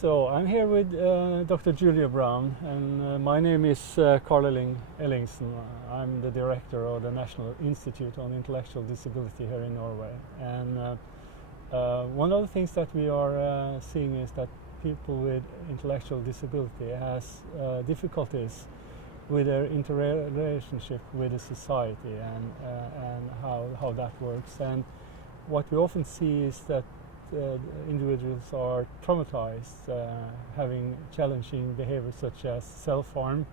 So I'm here with Dr. Julia Brown, and my name is Carl Ellingsen. I'm the director of the National Institute on Intellectual Disability here in Norway. And one of the things that we are seeing is that people with intellectual disability has difficulties with their interrelationship with the society and how that works. And what we often see is that individuals are traumatized, having challenging behaviors such as self-harm,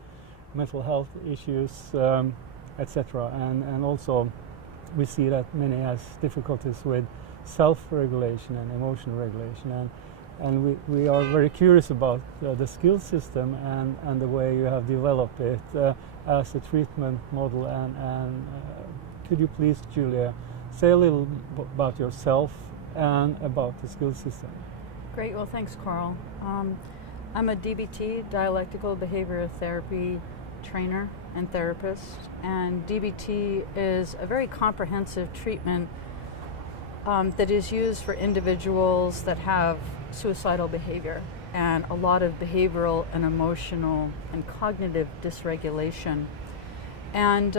mental health issues, etc. And also we see that many has difficulties with self-regulation and emotional regulation. And we are very curious about the skill system and the way you have developed it as a treatment model. And could you please, Julia, say a little about yourself and about the skill system? Great. Well, thanks, Carl. I'm a DBT, dialectical behavioral therapy trainer and therapist. And DBT is a very comprehensive treatment that is used for individuals that have suicidal behavior and a lot of behavioral and emotional and cognitive dysregulation. And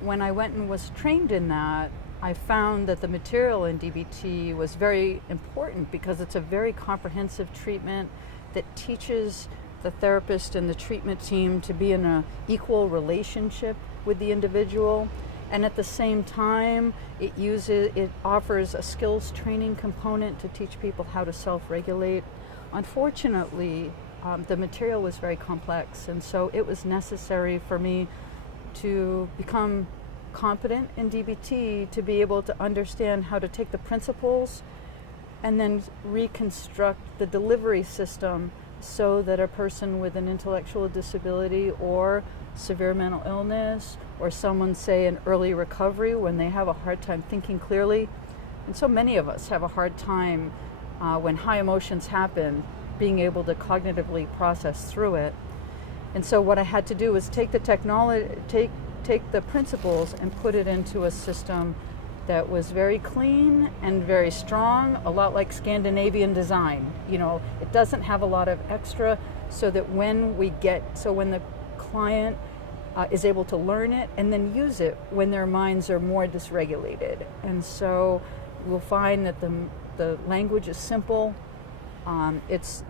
when I went and was trained in that, I found that the material in DBT was very important because it's a very comprehensive treatment that teaches the therapist and the treatment team to be in an equal relationship with the individual. And at the same time, it offers a skills training component to teach people how to self-regulate. Unfortunately, the material was very complex, and so it was necessary for me to become competent in DBT to be able to understand how to take the principles and then reconstruct the delivery system so that a person with an intellectual disability or severe mental illness or someone, say, in early recovery when they have a hard time thinking clearly, and so many of us have a hard time when high emotions happen being able to cognitively process through it. And so what I had to do was take the technology, take the principles and put it into a system that was very clean and very strong, a lot like Scandinavian design. You know, it doesn't have a lot of extra, so that when the client is able to learn it and then use it when their minds are more dysregulated. And so we'll find that the language is simple, it's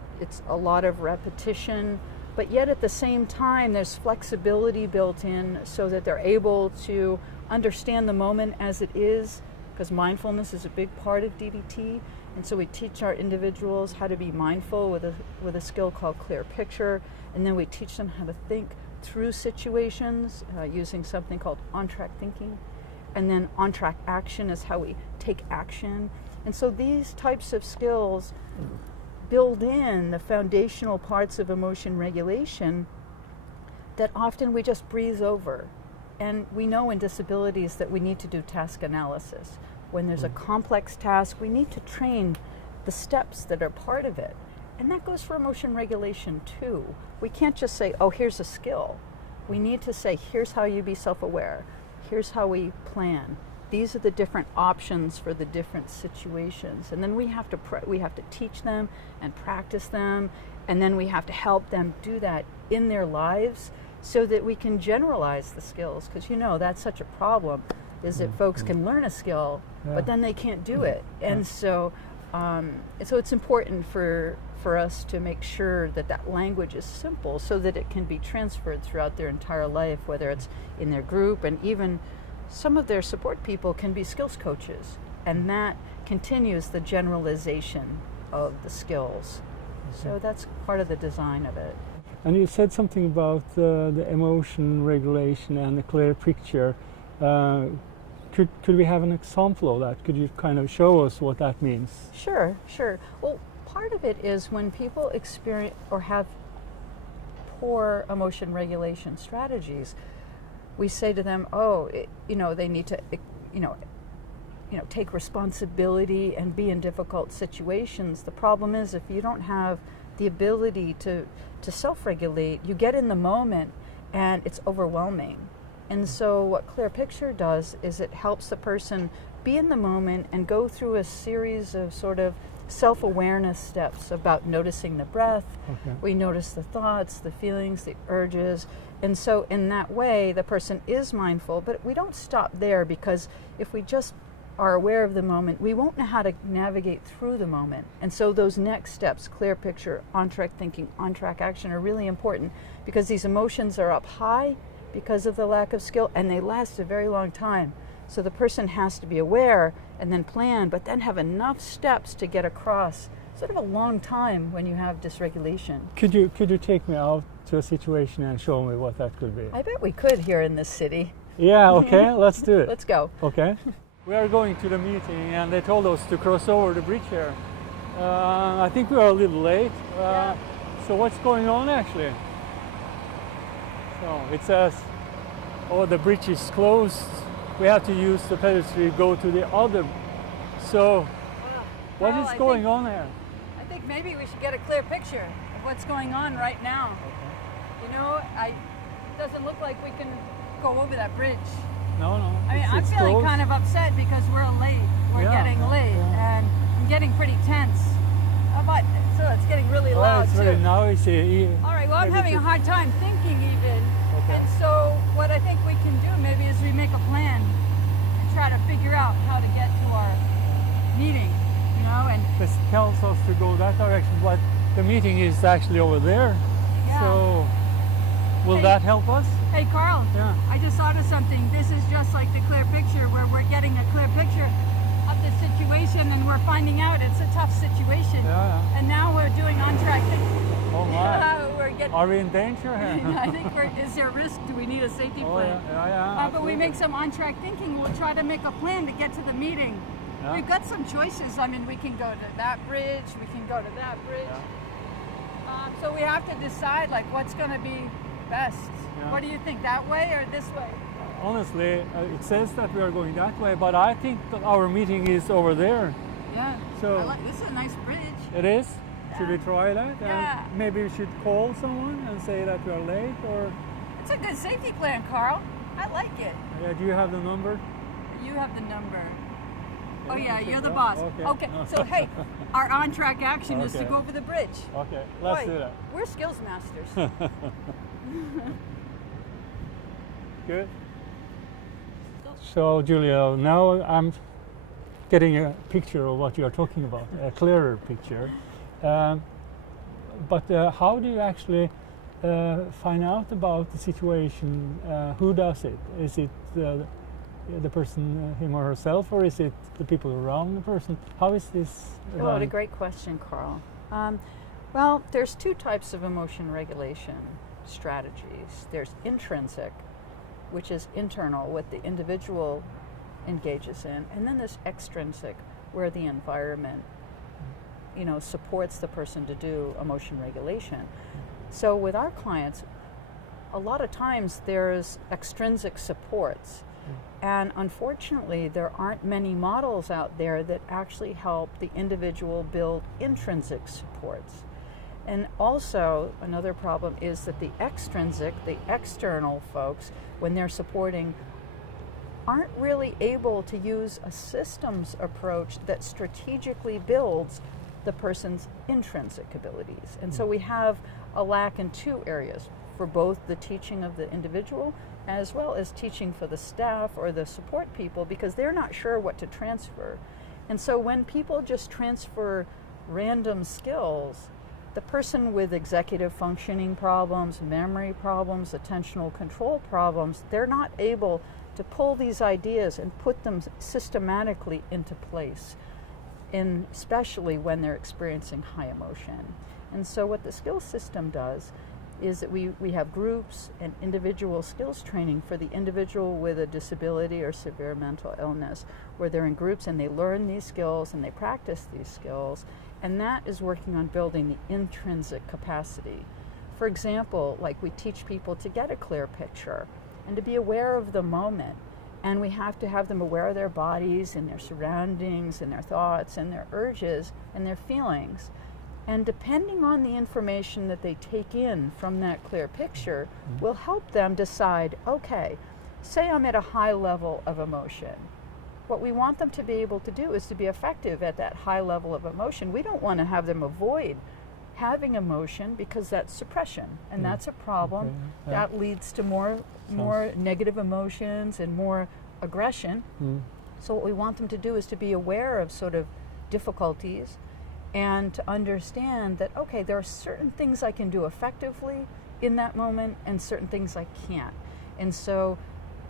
a lot of repetition, but yet at the same time there's flexibility built in so that they're able to understand the moment as it is, because mindfulness is a big part of DBT. And so we teach our individuals how to be mindful with a skill called clear picture, and then we teach them how to think through situations using something called on-track thinking. And then on-track action is how we take action. And so these types of skills build in the foundational parts of emotion regulation that often we just breeze over. And we know in disabilities that we need to do task analysis. When there's a complex task, we need to train the steps that are part of it. And that goes for emotion regulation too. We can't just say, oh, here's a skill. We need to say, here's how you be self-aware. Here's how we plan. These are the different options for the different situations. And then we have to teach them and practice them, and then we have to help them do that in their lives so that we can generalize the skills. Because that's such a problem, is that folks can learn a skill, but then they can't do it. And so it's important for us to make sure that language is simple so that it can be transferred throughout their entire life, whether it's in their group, and even some of their support people can be skills coaches, and that continues the generalization of the skills. So that's part of the design of it. And you said something about the emotion regulation and the clear picture. Could we have an example of that? Could you kind of show us what that means? Sure. Well, part of it is when people experience or have poor emotion regulation strategies, we say to them, they need to, take responsibility and be in difficult situations. The problem is if you don't have the ability to self-regulate, you get in the moment and it's overwhelming. And so what Clear Picture does is it helps the person be in the moment and go through a series of sort of self-awareness steps about noticing the breath. Okay. We notice the thoughts, the feelings, the urges. And so in that way, the person is mindful, but we don't stop there, because if we just are aware of the moment, we won't know how to navigate through the moment. And so those next steps, clear picture, on-track thinking, on-track action, are really important, because these emotions are up high because of the lack of skill, and they last a very long time. So the person has to be aware and then plan, but then have enough steps to get across sort of a long time when you have dysregulation. Could you take me out to a situation and show me what that could be? I bet we could here in this city. Yeah, okay, let's do it. Let's go. Okay. We are going to the meeting, and they told us to cross over the bridge here. I think we are a little late. Yeah. So what's going on actually? So it says, oh, the bridge is closed. We have to use the pedestrian to go to the other. So what Well, is I going think- on here? I think maybe we should get a clear picture of what's going on right now. You know, it doesn't look like we can go over that bridge. No. I mean, I'm it's feeling closed. kind of upset because we're late. We're Yeah, getting late, yeah. and I'm getting pretty tense. But so it's getting really Oh, loud it's too. very noisy. All right. Well, I'm Maybe having a to- hard time thinking even. Okay. And so what I think we can do maybe is we make a plan and try to figure out how to get to our meeting. You know, and This tells us to go that direction, but the meeting is actually over there. yeah. So will Hey. that help us? Hey, Carl. Yeah. I just thought of something. This is just like the clear picture, where we're getting a clear picture of the situation, and we're finding out it's a tough situation. Yeah. And now we're doing on-track thinking. Oh my. We're getting. Are we in danger here? I think is there risk? Do we need a safety Oh plan? yeah. But we absolutely. make some on-track thinking. We'll try to make a plan to get to the meeting. Yeah. We've got some choices. I mean, we can go to that bridge. We can go to that bridge. Yeah. So we have to decide like what's going to be best. Yeah. What do you think? That way or this way? Honestly, it says that we are going that way, but I think that our meeting is over there. Yeah. So- this is a nice bridge. It is. Should we try that? Yeah. And maybe we should call someone and say that we are late, or It's a good safety plan, Carl. I like it. do you have the number? You have the number. Oh Yeah, yeah, okay, you're the yeah, boss. okay. Okay, so hey, our on-track action is to Okay. go over the bridge. Okay, let's Boy, do that. We're skills masters. Good. So, Julia, now I'm getting a picture of what you are talking about, a clearer picture. But how do you actually find out about the situation? Who does it? Is it the person, him or herself, or is it the people around the person? How is this Oh, what a done? great question, Carl. Well, there's two types of emotion regulation strategies. There's intrinsic, which is internal, what the individual engages in, and then there's extrinsic, where the environment, supports the person to do emotion regulation. So with our clients, a lot of times there's extrinsic supports, and unfortunately there aren't many models out there that actually help the individual build intrinsic supports. And also another problem is that the extrinsic, the external folks, when they're supporting, aren't really able to use a systems approach that strategically builds the person's intrinsic abilities. And so we have a lack in two areas, for both the teaching of the individual as well as teaching for the staff or the support people, because they're not sure what to transfer. And so when people just transfer random skills, the person with executive functioning problems, memory problems, attentional control problems, they're not able to pull these ideas and put them systematically into place, especially when they're experiencing high emotion. And so what the skills system does is that we have groups and individual skills training for the individual with a disability or severe mental illness, where they're in groups and they learn these skills and they practice these skills, and that is working on building the intrinsic capacity. For example, like we teach people to get a clear picture and to be aware of the moment, and we have to have them aware of their bodies and their surroundings and their thoughts and their urges and their feelings. And depending on the information that they take in from that clear picture, will help them decide, okay, say I'm at a high level of emotion. what we want them to be able to do is to be effective at that high level of emotion. We don't want to have them avoid having emotion because that's suppression, and that's a problem. Okay. Yeah. That leads to more negative emotions and more aggression. So what we want them to do is to be aware of sort of difficulties and to understand that, okay, there are certain things I can do effectively in that moment and certain things I can't. And so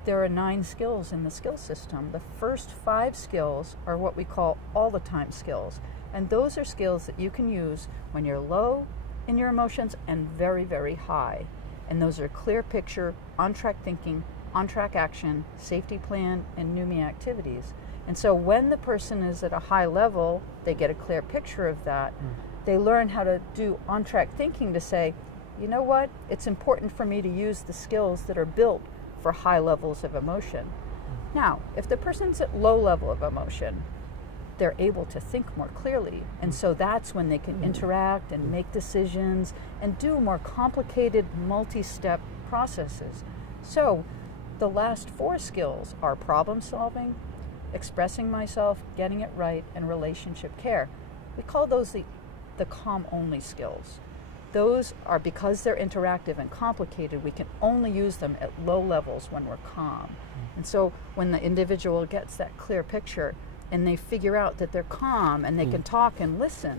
there are 9 skills in the skill system. The first 5 skills are what we call all the time skills. And those are skills that you can use when you're low in your emotions and very, very high. And those are clear picture, on-track thinking, on-track action, safety plan, and NUMI activities. And so when the person is at a high level, they get a clear picture of that. They learn how to do on-track thinking to say, you know what, it's important for me to use the skills that are built for high levels of emotion. Now, if the person's at low level of emotion, they're able to think more clearly. And so that's when they can interact and make decisions and do more complicated multi-step processes. So the last 4 skills are problem solving, expressing myself, getting it right, and relationship care. We call those the calm-only skills. Those are, because they're interactive and complicated, we can only use them at low levels when we're calm. And so when the individual gets that clear picture and they figure out that they're calm and they can talk and listen,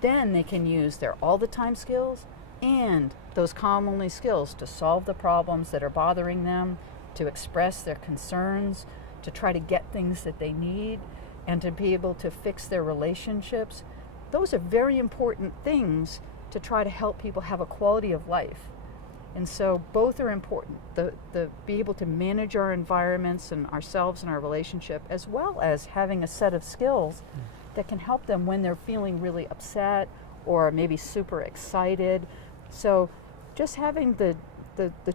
then they can use their all-the-time skills and those calm-only skills to solve the problems that are bothering them, to express their concerns, to try to get things that they need, and to be able to fix their relationships. Those are very important things to try to help people have a quality of life. And so both are important, the be able to manage our environments and ourselves and our relationship, as well as having a set of skills that can help them when they're feeling really upset or maybe super excited. So just having the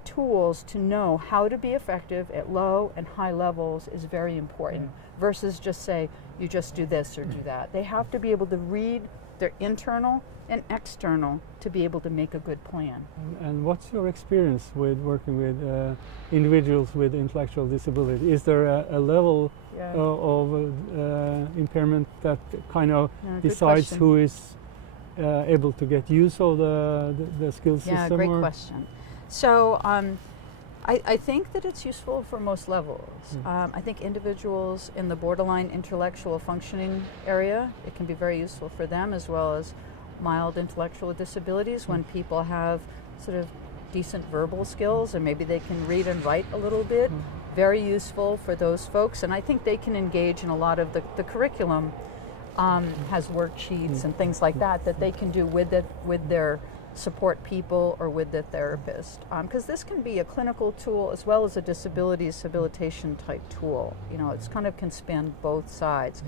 tools to know how to be effective at low and high levels is very important, versus just say, you just do this or do that. They have to be able to read their internal and external to be able to make a good plan. And what's your experience with working with individuals with intellectual disability? Is there a level of impairment that kind of decides who is able to get use of the skill system? Yeah, great question. So I think that it's useful for most levels. I think individuals in the borderline intellectual functioning area, it can be very useful for them, as well as mild intellectual disabilities when people have sort of decent verbal skills and maybe they can read and write a little bit. Very useful for those folks, and I think they can engage in a lot of the curriculum has worksheets and things like that they can do with their support people or with the therapist, because this can be a clinical tool as well as a disabilities habilitation type tool. You know, it's kind of can span both sides.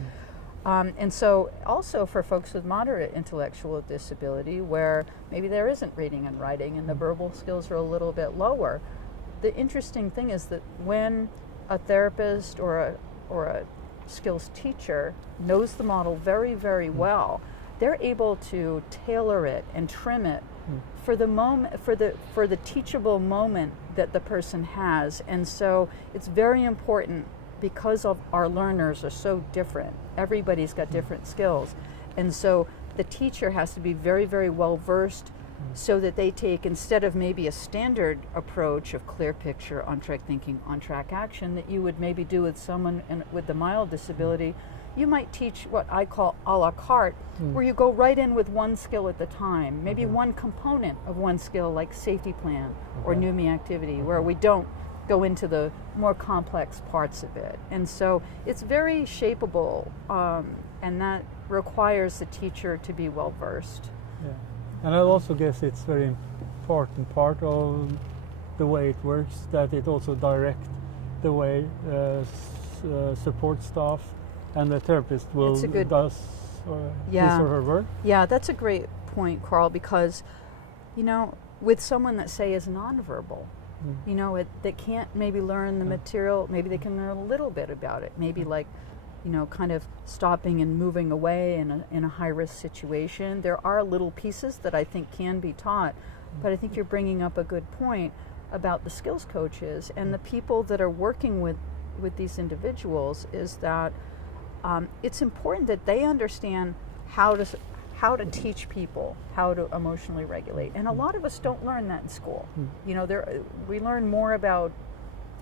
And so also for folks with moderate intellectual disability, where maybe there isn't reading and writing and the verbal skills are a little bit lower, the interesting thing is that when a therapist or a skills teacher knows the model very, very well, they're able to tailor it and trim it for the moment, for the teachable moment that the person has. And so it's very important, because of our learners are so different. Everybody's got different skills. And so the teacher has to be very, very well versed so that they take, instead of maybe a standard approach of clear picture, on-track thinking, on-track action that you would maybe do with someone with the mild disability, you might teach what I call a la carte, where you go right in with one skill at the time, maybe one component of one skill like safety plan or NUMI activity, where we don't go into the more complex parts of it. And so it's very shapeable, and that requires the teacher to be well versed. Yeah. And I also guess it's very important part of the way it works, that it also directs the way support staff and the therapist will does his or her work. Yeah, that's a great point, Carl, because, you know, with someone that, say, is nonverbal, you know, they can't maybe learn the material, maybe they can learn a little bit about it, maybe like, you know, kind of stopping and moving away in a high-risk situation. There are little pieces that I think can be taught, but I think you're bringing up a good point about the skills coaches and the people that are working with with these individuals is that it's important that they understand how to teach people how to emotionally regulate. And a lot of us don't learn that in school. You know, we learn more about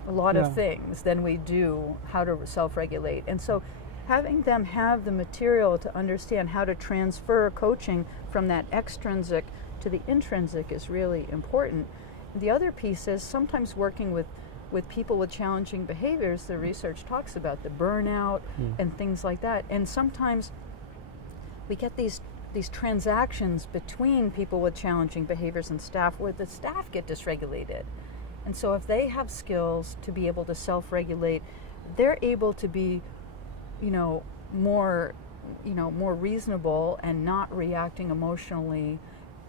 a lot of things than we do how to self-regulate. And so having them have the material to understand how to transfer coaching from that extrinsic to the intrinsic is really important. The other piece is sometimes working with people with challenging behaviors. The research talks about the burnout and things like that. And sometimes we get these transactions between people with challenging behaviors and staff where the staff get dysregulated. And so if they have skills to be able to self-regulate, they're able to be, more reasonable and not reacting emotionally,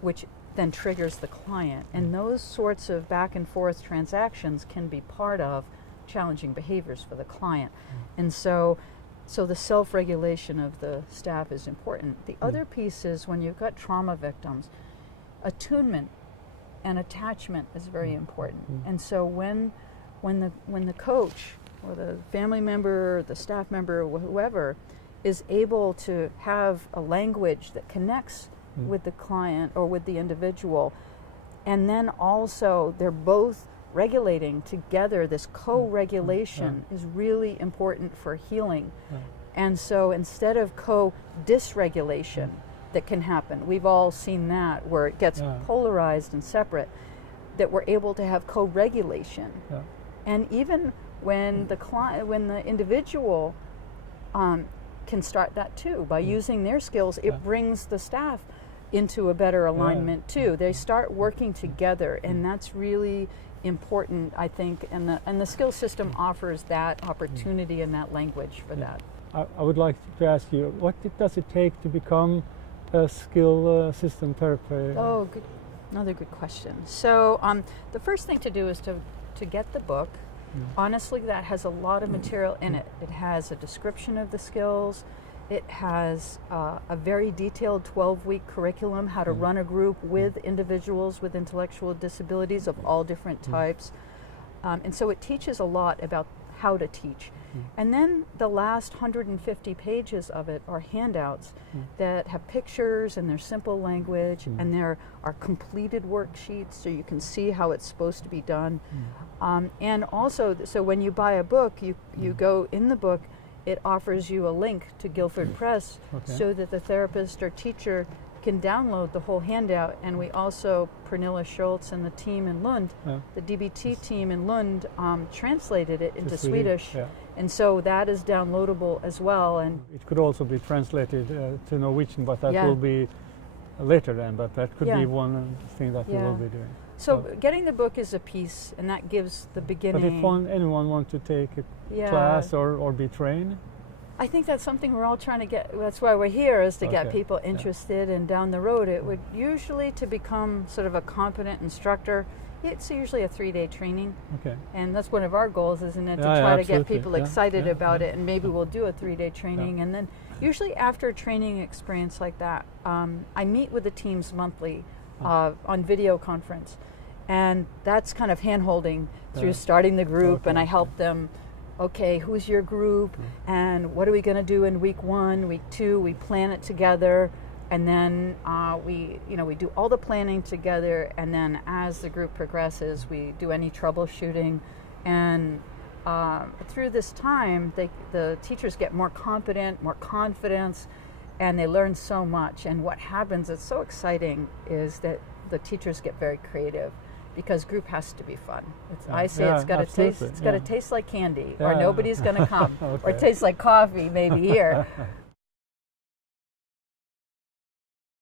which then triggers the client. And those sorts of back and forth transactions can be part of challenging behaviors for the client. And so the self-regulation of the staff is important. The other piece is when you've got trauma victims, attunement and attachment is very important. And so when the coach or the family member or the staff member or whoever is able to have a language that connects with the client or with the individual, and then also they're both regulating together, this co-regulation is really important for healing. And so instead of co-dysregulation that can happen, we've all seen that where it gets polarized and separate, that we're able to have co-regulation. And even when the individual can start that too by using their skills, it brings the staff into a better alignment too. They start working together, and that's really important, I think, and the skills system offers that opportunity and that language for that. I would like to ask you, what does it take to become a skill system therapist? Oh, good. Another good question. So the first thing to do is to get the book. Honestly, that has a lot of material in it. It has a description of the skills. It has a very detailed 12-week curriculum, how to run a group with individuals with intellectual disabilities of all different types. And so it teaches a lot about how to teach. And then the last 150 pages of it are handouts that have pictures and they're simple language and there are completed worksheets so you can see how it's supposed to be done. And also, so when you buy a book, you go in the book, it offers you a link to Guilford Press so that the therapist or teacher can download the whole handout. And we also, Pernilla Schultz and the team in Lund, the DBT team in Lund, translated it into Swedish. And so that is downloadable as well. And it could also be translated to Norwegian, but that will be later then, but that could be one thing that we will be doing. So getting the book is a piece, and that gives the beginning. But if anyone wants to take a class or be trained? I think that's something we're all trying to get. That's why we're here, is to get people interested, and down the road it would usually, to become sort of a competent instructor, it's usually a 3-day training. And that's one of our goals, isn't it, to try to get people excited about it, and maybe we'll do a 3-day training. And then usually after a training experience like that, I meet with the teams monthly on video conference, and that's kind of hand-holding through starting the group, and I help them, okay, who's your group, and what are we going to do in week 1, week 2, we plan it together, and then we do all the planning together, and then as the group progresses, we do any troubleshooting, and through this time, the teachers get more competent, more confidence, and they learn so much. And what happens, it's so exciting, is that the teachers get very creative, because group has to be fun. I say it's got to taste. It's got to taste like candy, or nobody's going to come, or taste like coffee maybe here.